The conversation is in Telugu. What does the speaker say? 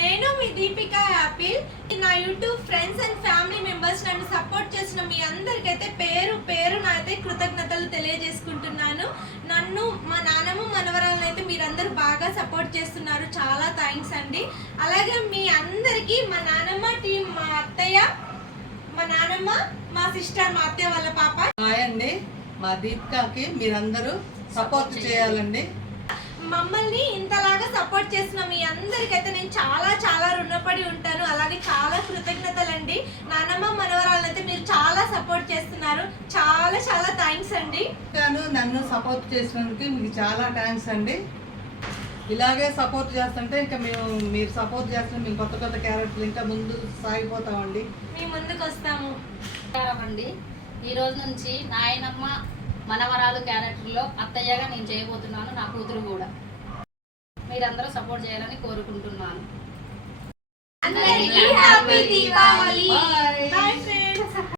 నేను మీ దీపిక యాపిల్. నా YouTube friends and family members నన్ను సపోర్ట్ చేసిన మీ అందరికైతే పేరు పేరు నాకైతే కృతజ్ఞతలు తెలియజేసుకుంటున్నాను. నన్ను మా నాన్నమ్మ మనవరాలను అయితే మీరందరూ బాగా సపోర్ట్ చేస్తున్నారు, చాలా థ్యాంక్స్ అండి. అలాగే మీ అందరికీ మా నాన్నమ్మ టీం, మా అత్తయ్య, మా నాన్నమ్మ, మా సిస్టర్, మా అత్తయ్య వాళ్ళ పాప. హాయ్ అండి, మా దీపికకి మీరందరూ సపోర్ట్ చేయాలండి. మమ్మల్ని ఇంతలాగా సపోర్ట్ చేసిన మీ అందరికైతే నేను చాలా చాలా రుణపడి ఉంటాను. అలాగే చాలా కృతజ్ఞతలండి. నాన్నమ్మ మనవరాలు అయితే మీరు చాలా సపోర్ట్ చేస్తున్నారు, చాలా చాలా థ్యాంక్స్ అండి. నన్ను సపోర్ట్ చేసినందుకు మీకు చాలా థ్యాంక్స్ అండి. ఇలాగే సపోర్ట్ చేస్తుంటే ఇంకా మీరు సపోర్ట్ చేస్తుంటే మేము కొత్త కొత్త క్యారెక్టర్లు ఇంకా ముందు సాగిపోతామండి, మీ ముందుకు వస్తాము అండి. ఈరోజు నుంచి నాయనమ్మ మనవరాలు క్యారెక్టర్లో అత్తయ్యగా నేను చేయబోతున్నాను, నా కూతురు కూడా. మీరందరూ సపోర్ట్ చేయాలని కోరుకుంటున్నాను. అందరికీ హ్యాపీ దీపావళి.